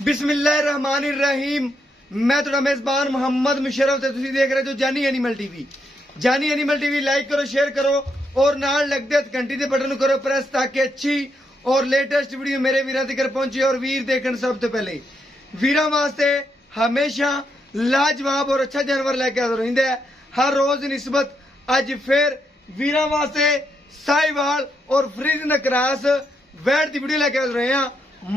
बिस्मिल्लाहिर्रहमानिर्रहीम। मैं ਤੁਹਾਡਾ मेजबान मोहम्मद मुशर्रफ ਤੇ ਤੁਸੀਂ ਦੇਖ ਰਹੇ ਹੋ ਜਾਨੀ ਐਨੀਮਲ ਟੀਵੀ। ਜਾਨੀ ਐਨੀਮਲ ਟੀਵੀ ਲਾਈਕ करो, शेयर करो और नाल लगदे घंटी ਦੇ बटन ਨੂੰ करो प्रेस ताकि अच्छी और लेटेस्ट वीडियो मेरे ਵੀਰਾਂ ਤੱਕ ਪਹੁੰਚੇ और वीर देखण सब तो पहले। ਵੀਰਾਂ ਵਾਸਤੇ हमेशा लाजवाब और अच्छा जानवर लेके आते रहंदा है हर रोज निस्बत। अज फिर ਵੀਰਾਂ ਵਾਸਤੇ साहिवाल और फ्रीजिंग क्रॉस वैट की वीडियो लेके आ रहे हैं।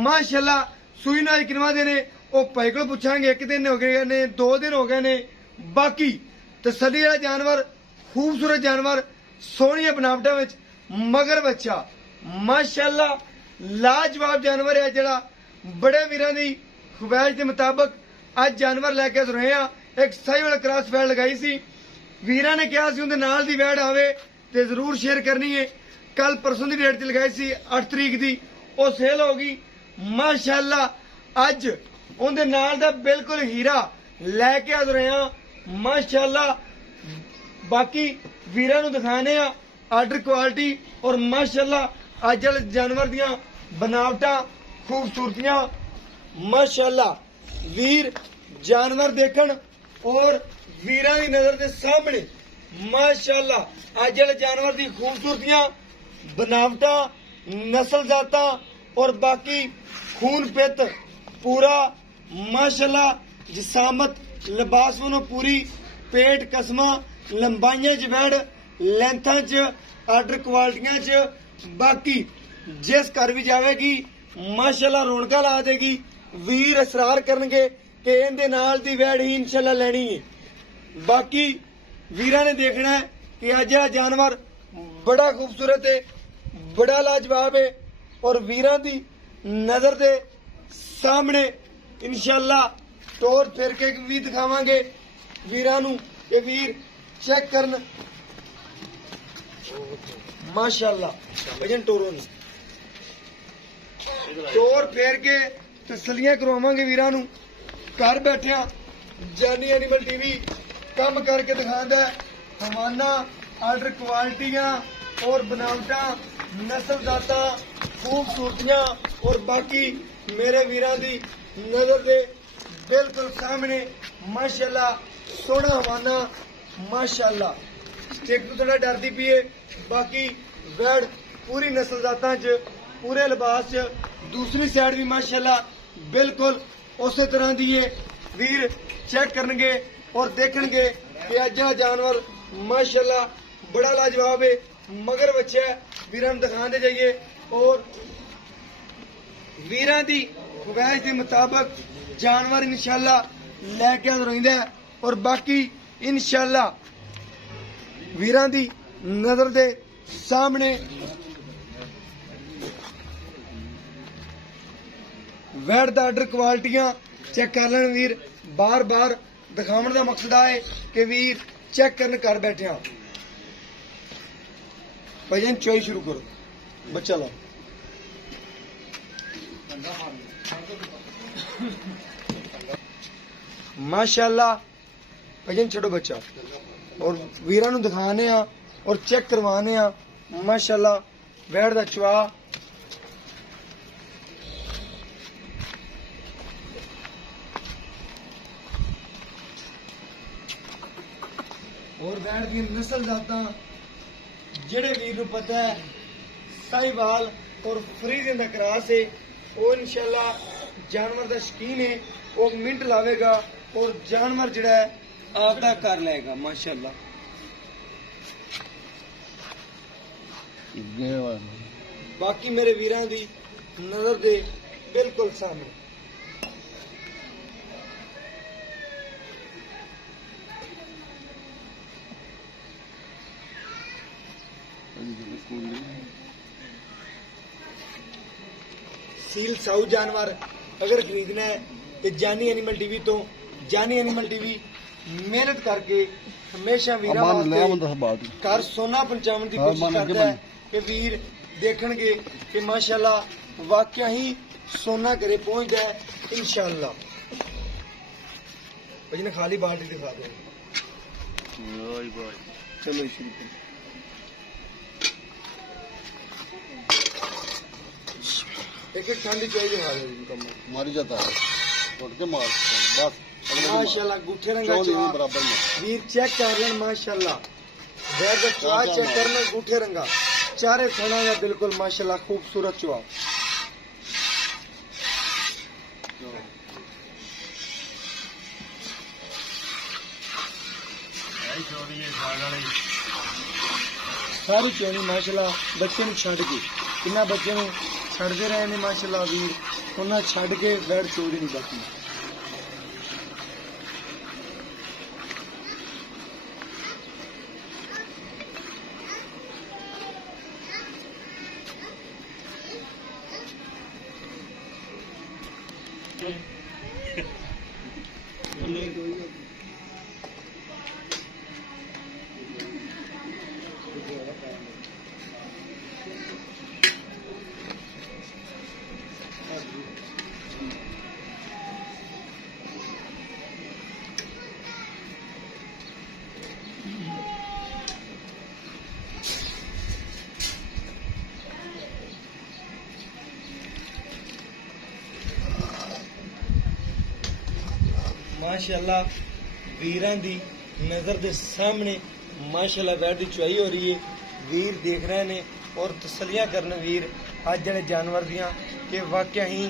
माशाल्लाह सूई नाल किनवा दे ने ओ भाई को पूछांगे। एक दिन हो गए ने, 2 दिन हो गए ने। बाकी तसल्ली वाला जानवर, खूबसूरत जानवर, सोहनिया बनावटा विच मगर बच्चा माशाल्लाह लाजवाब जानवर है जिहड़ा बड़े वीरां दी ख्वाहिश के मुताबिक अज जानवर लेके आ रहे हैं। एक साहिवाल क्रॉस वैट लगाई सी, वीरां ने कहा सी उहदे नाल दी वैट आवे ते जरूर शेयर करनी है। कल परसों की डेट च लगाई सी 8 तरीक की, वो सेल हो गई। माशाल्लाह अज उनके नाल दा बिल्कुल हीरा लैके आ रहे हैं माशाल्लाह। बाकी वीरां नूं दिखाने आर्डर क्वालिटी और माशाल्लाह अज वाले जानवर दियां बनावटां खूबसूरतियां माशाल्लाह। वीर जानवर देखण और वीरां दी नजर के सामने माशाल्लाह अज वाले जानवर दी खूबसूरतियां बनावटा, नस्ल जाता और बाकी खून पित पूरा माशाल्लाह। जिसामत लिबास वनों पूरी, पेट कसमा लंबाइयां च वैड, लेंथा च आर्डर क्वालिटियां च। बाकी जिस घर भी जाएगी माशाल्लाह रौनक ला देगी। वीर असरार करनगे कि इहदे नाल दी वैड ही इंशाल्लाह लैनी है। बाकी वीरां ने देखना है कि अज दा जानवर बड़ा खूबसूरत है, बड़ा लाजवाब है और वीरां दी नजर दे सामने इंशाल्लाह टोर फिर के भी दिखावांगे वीरां नूं कि वीर चेक करन माशाल्लाह। भजन टोरों नूं टोर फेर के तसलियां करवावांगे वीरां नूं। घर बैठिया जानी एनिमल टीवी कम करके दिखांदा है। हवाना आर्डर क्वालिटियां और बनावटा, नस्ल जाता, खूबसूरतियां और बाकी मेरे वीरां दी नजर दे बिल्कुल सामने माशाल्लाह सोहना हवाना माशाल्लाह। एक तो थोड़ा डरदी पी है। बाकी वैड पूरी नस्ल जाता च, पूरे लिबास च। दूसरी साइड भी माशाल्लाह बिल्कुल उस तरह दी है। वीर चेक करनगे और देखणगे कि अज दा जानवर माशाल्लाह बड़ा लाजवाब है, मगर बच्चा है। वीरां नूं दिखांदे जाइए और वीरां दी ख्वाहिश के मुताबिक जानवर इंशाल्लाह लैके रहिंदा है। और बाकी इंशाल्लाह वीरां दी नजर दे सामने वैट दा आर्डर क्वालिटियां चेक कर लैन। वीर बार बार दिखाने का मकसद है कि वीर चेक करन कर बैठे। भजन चोई शुरू करो, बच्चा ला माशाल्लाह। भजन छड़ो बच्चा और वीरां नूं दिखाने और चेक करवाने माशाल्लाह। वैट दा चवा और वैट दी नस्ल जाता जेड़े वीर नूं पता है साहिवाल और फ्रीजिंग दा क्रॉस है वो इंशाल्लाह जानवर दा शकीन है। वो मिनट लावेगा और जानवर जिहड़ा है आपदा कर लेगा माशाल्लाह। बाकी मेरे वीरां दी नजर दे बिल्कुल सामने सील साउ जानवर अगर खरीदना है तो जानी एनिमल टीवी तो। जानी एनिमल टीवी मेहनत करके हमेशा वीरां वास्ते घर सोना पहुंचाने की कोशिश करता है कि वीर देखणगे कि माशाल्लाह वाकया ही सोना घरे पहुंचदा है इंशाल्लाह। भजन खाली बाल्टी दिखा दो। चलो शुरू करो। एक एक ठंडी चाहिए दिखा दो मुकम्मल। मारी जाता है तोड़ के मार बस माशाल्लाह गुठे रंगा चौल चवा बराबर में वीर चेक कर लें माशाल्लाह बैर का चवा चेक करना गुठे रंगा चारे थना का बिल्कुल माशाल्लाह खूबसूरत चवा। सारी चोनी माशाल्लाह बच्चे ਨੂੰ ਛੱਡ ਕੇ ਕਿੰਨਾ ਬੱਚੇ ਨੂੰ ਛੱਡਦੇ ਰਹੇ ਨੇ ਮਾਸ਼ਾਅੱਲਾ ਵੀਰ ਉਹਨਾਂ ਛੱਡ ਕੇ ਬੈਠ ਚੋੜੀ ਨਹੀਂ ਬਾਕੀ। माशाल्लाह वीरां दी नज़र के सामने माशाल्लाह बैठ की चुआई हो रही है। वीर देख रहे ने और तसलियां करने वीर अज जड़े जानवर दियां कि वाकई ही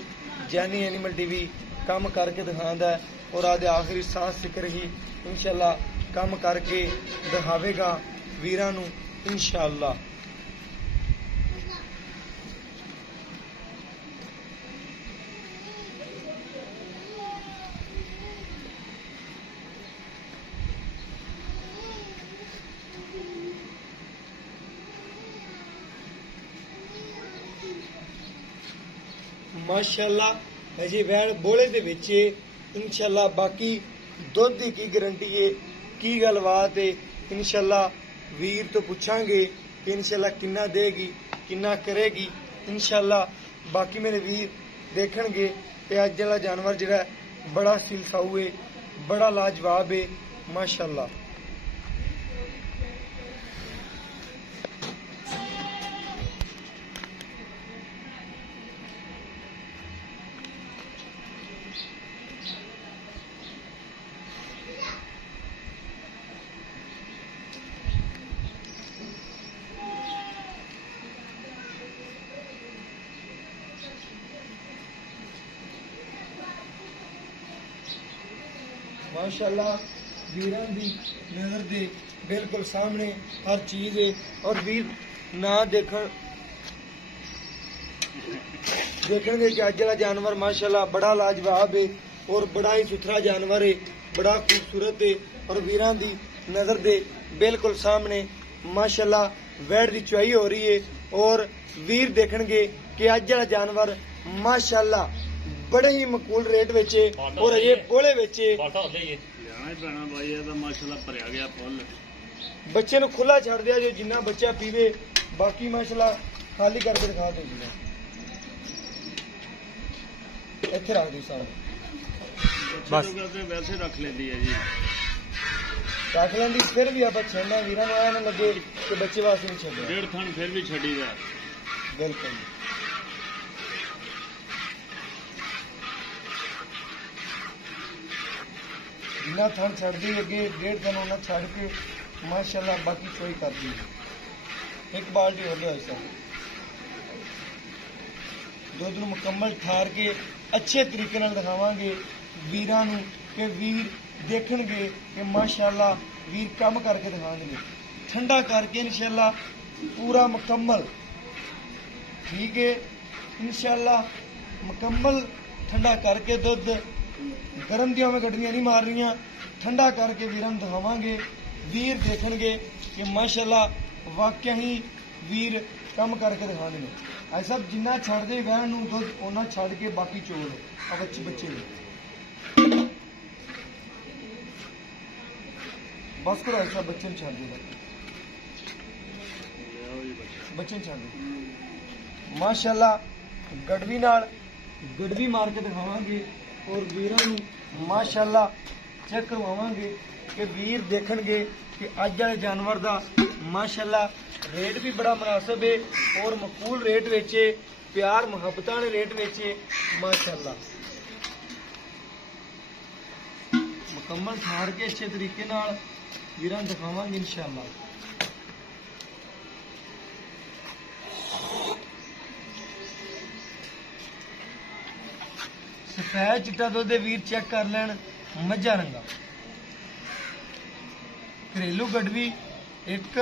जानी एनिमल टीवी काम करके दिखाता है और आज आखिरी सांस सिक रही इंशाल्लाह काम करके दिखावेगा वीरां नू इंशाल्लाह। माशाल्लाह अजे वैन बोले दे विच इंशाल्लाह बाकी दुध की की गारंटी है की गलबात है इंशाल्लाह वीर तो पूछांगे कि इंशाल्लाह किन्ना देगी किन्ना करेगी इंशाल्लाह बाकी मेरे वीर देखणगे कि अज वाला जानवर जिहड़ा बड़ा सिलसाऊ है बड़ा लाजवाब है माशाल्लाह। माशाल्लाह वीरां दी नज़र दे बिल्कुल सामने हर चीज है और वीर ना देखणगे कि अज वाला जानवर माशाल्लाह बड़ा लाजवाब है और बड़ा ही सुथरा जानवर है बड़ा खूबसूरत है और वीरां दी नज़र दे बिल्कुल सामने माशाल्लाह वैट की चुआई हो रही है और वीर देखणगे कि अज वाला जानवर माशाल्लाह बड़े ही मकूल रेट विच और ये बोले विच बच्चे नूं खुला छड़ दिया जो जिन्ना बच्चा पीवे बाकी माशाल्लाह खाली करके दिखा दो जी इत्थे रख दो साहब बस वैसे रख लेंदी है जी रख लेंदी फिर भी आप छड़ना वीरां नूं आया ना लगे कि बच्चे वास्ते नहीं छड्डिया डेढ़ थन फिर भी छड्डी दा बिल्कुल जिन्ना थन छड़ दी अगे डेढ़ थन उन्ना छड़ के माशाल्लाह बाकी चोई कर दी एक बाल्टी हो गया ऐसा दुध नूं मुकम्मल ठार के अच्छे तरीके नाल दिखावांगे वीरां नूं कि वीर देखणगे कि माशाल्लाह वीर काम करके दिखाएंगे ठंडा करके इंशाल्लाह पूरा मुकम्मल ठीक है इंशाल्लाह मुकम्मल ठंडा करके दुध गरम दिया में गड्डियां नहीं मार रही ठंडा करके वीरां नूं दिखावांगे वीर देखणगे कि माशाल्लाह वाकई ही वीर काम करके दिखाने ऐसा जिन्ना छड़ दे वैन नूं दुध उन्ना छड़ के बाकी चोल बच्चे बच्चे बस करो ऐसा बच्चे छड़ दे बच्चे छड़ दे माशाल्लाह गड़वी मार के दिखावांगे और वीरां नूं माशाल्लाह चेक करवावांगे कि वीर देखणगे कि अज वाले जानवर दा माशाल्लाह रेट भी बड़ा मुनासिब है और मकूल रेट विच ਪਿਆਰ ਮੁਹੱਬਤਾਂ ਵਾਲੇ ਰੇਟ ਵਿੱਚ ਮਾਸ਼ਾਅੱਲਾ ਮੁਕੰਮਲ ਠਾੜ ਕੇ ਅੱਛੇ ਤਰੀਕੇ ਨਾਲ ਵੀਰਾਂ ਨੂੰ ਦਿਖਾਵਾਂਗੇ ਇਨਸ਼ਾਅੱਲਾ। ਸਫੈਦ ਚਿੱਟਾ ਦੁੱਧ ਦੇ ਵੀਰ ਚੈੱਕ ਕਰ ਲੈਣ, ਮੱਝਾ ਰੰਗਾ ਘਰੇਲੂ ਗੜਵੀ 1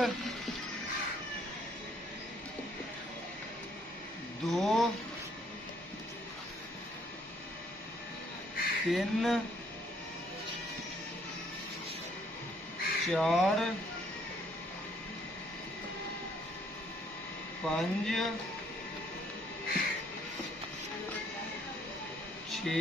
2 3 4 5 6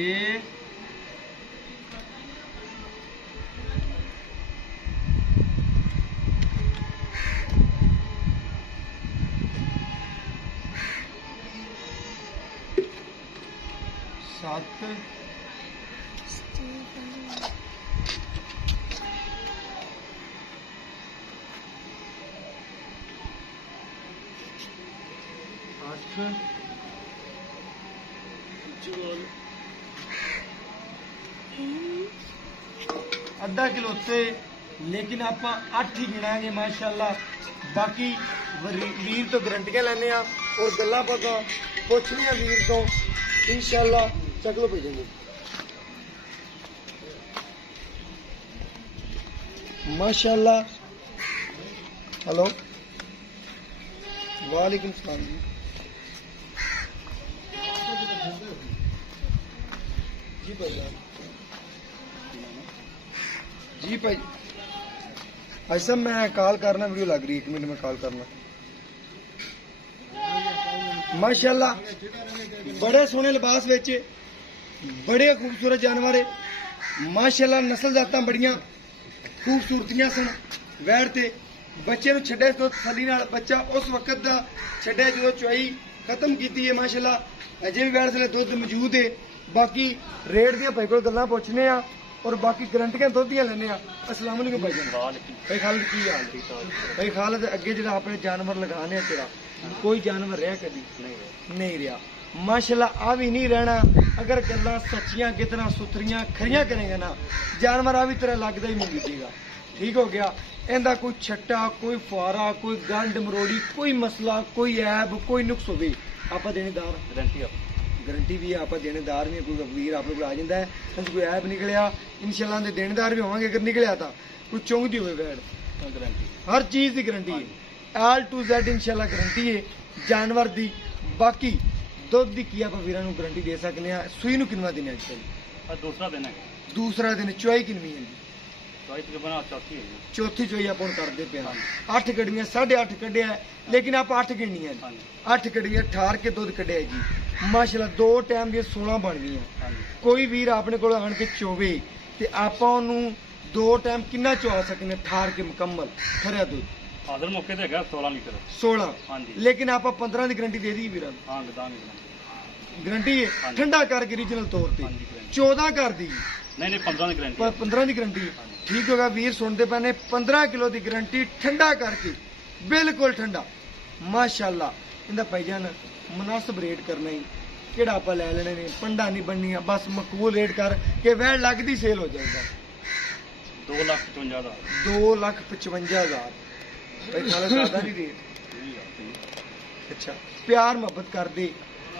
7 8 ਅੱਧਾ ਕਿਲੋ ਉੱਤੇ ਲੇਕਿਨ ਆਪਾਂ 8 ਹੀ ਗਿਣਾਂਗੇ ਮਾਸ਼ਾਅੱਲਾ। ਬਾਕੀ ਵੀਰ ਤੋਂ ਗਰੰਟੀਆਂ ਲੈਣੇ ਆ ਔਰ ਗੱਲਾਂ ਪਤਾ ਪੁੱਛਣੀਆਂ ਵੀਰ ਤੋਂ इंशाल्लाह। चक लो भेजेंगे माशाल्लाह। हेलो वालेकुम सलाम जी। जी भाई जी भाई ऐसा मैं कॉल करना, वीडियो लग रही है, 1 मिनट में कॉल करना। माशाल्लाह बड़े सोहने लिबास विच बड़े खूबसूरत जानवर है माशाल्लाह। नस्ल जातां बड़ियां खूबसूरतियां सन। वैड़ ते बच्चे नूं छड्डे तो थली नाल बच्चा उस वक्त दा छड्डे जो चुआई खत्म कीती है माशाल्लाह। अजे भी वैड़ थले दुध मौजूद है। बाकी रेट दियां भाई कोल गल्लां पुछने आ और बाकी गारंटियां दुध दियां लैने आ। अस्सलाम वालेकुम भाई जान। भाई खालिद की हाल? भाई खालिद अगे जिहड़ा अपने जानवर लगाने तेरा कोई जानवर रहा कभी नहीं रहा माशाल्लाह। आ भी नहीं रहना अगर गल्लां सच्चियां कितना सुथरियां खरियां करेंगे ना जानवर आ भी तेरा लगदा ही नहीं बीतेगा। ठीक हो गया। इहदा कोई छट्टा कोई फुआरा कोई गंढ मरोड़ी कोई मसला कोई ऐब कोई नुक्स होवे आपां देनेदार गारंटी भी है। आप देनेदार भी कोई वीर आप लोग आ जाता है तो कोई ऐब निकलिया इंशाल्लाह दे देनेदार भी होवांगे। अगर निकलिया तो कोई चुंगदी होवे वैड़ गारंटी हर चीज़ की गारंटी है। A to Z इंशाल्लाह गारंटी है जानवर दी। बाकी दुध की की आप वीरां नूं गारंटी दे सकते हैं। सूई नूं कितना दिन है? दूसरा दिन चुआई कितनी है? चौथी चुआई आप करते पे 8 कड़ियां 8.5 कढ़िया है लेकिन आप 8 गिनिया 8 कड़ियां ठार के दुध कढ़िया जी माशाल्लाह। 2 टाइम दी 16 बन गई। कोई वीर अपने को आन के चोवे तो आप 2 टाइम कितना चुआ सकते ठार के मुकम्मल खरा दुध आदर मौके ते हैगा 16 लीटर 16। हाँ जी। लेकिन आप 15 की गारंटी दे दी वीर गारंटी है ठंडा करके रीजनल तौर पे 14 कर दी नहीं 15 की गारंटी 15 की गारंटी ठीक होगा। वीर सुनते पैने 15 किलो की गारंटी ठंडा करके बिल्कुल ठंडा माशाल्लाह। इनका भाईजान मुनासिब रेट करना ही केड़ा आप लै लेने ने पंडा नहीं बननी बस मकबूल रेट कर के वैड़ लगती सेल हो जाएगा। 2,55,000 नहीं रेट। अच्छा प्यार मोहब्बत कर दे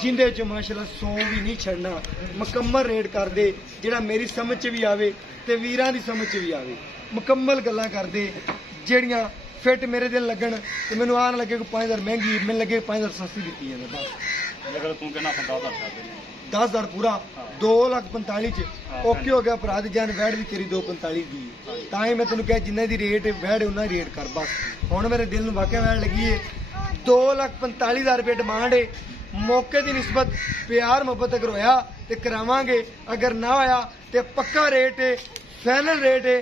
जिंदे च माशाल्लाह 100 भी नहीं छड़ना मुकम्मल रेट कर दे जेड़ा मेरी समझ च भी आवे ते वीरां दी समझ च भी आवे। मुकम्मल गल्लां कर दे जेड़ियां फिट मेरे दिल लगन ते मैनूं आन लगे कोई 5,000 महंगी मैनूं लगे 5,000 सस्ती दित्ती है बस। अगर तू कहना 10,000 पूरा 2,45,000 च ओके हो गया। भरा दी जान वैड़ भी करी 2,45 दी तां मैं तेन कहा जिन्ना दी रेट वैड़ उन्ना रेट कर बस। हुण मेरे दिल नूं वाकई वैड़ लगी है 2,45,000 रुपये डिमांड है। मौके की निस्बत प्यार मुहब्बत अगर होया तो करावांगे अगर ना होया तो पक्का रेट है फाइनल रेट है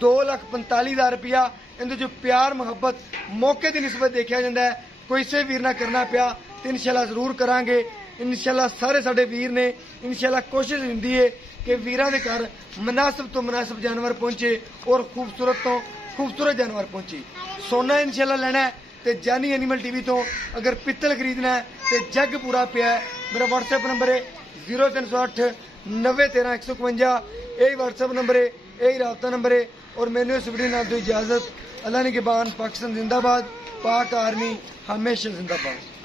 2,45,000 रुपया। इहदे जो प्यार मुहब्बत मौके की निस्बत देखा जाता है कोई से वीर ना करना पिया तो इंशाल्लाह जरूर करांगे। इंशाल्लाह सारे साडे वीर ने इंशाल्लाह कोशिश हुंदी है कि वीरां दे घर मुनासिब तो मुनासिब जानवर पहुंचे और खूबसूरत तो खूबसूरत जानवर पहुंचे। सोना इंशाल्लाह लेना है ਤੇ ਜਾਨੀ ਐਨੀਮਲ ਟੀਵੀ ਤੋਂ ਅਗਰ ਪਿੱਤਲ ਖਰੀਦਣਾ ਹੈ ਤੇ ਜੱਗ ਪੂਰਾ ਪਿਆ ਹੈ। ਮੇਰਾ WhatsApp ਨੰਬਰ ਹੈ 0308 9013 151। यही WhatsApp नंबर है, यही राबता नंबर है। और मैंने इस वीडियो नाम तो इजाज़त। अल्लाह ने के बान, पाकिस्तान जिंदाबाद, पाक आर्मी हमेशा जिंदाबाद।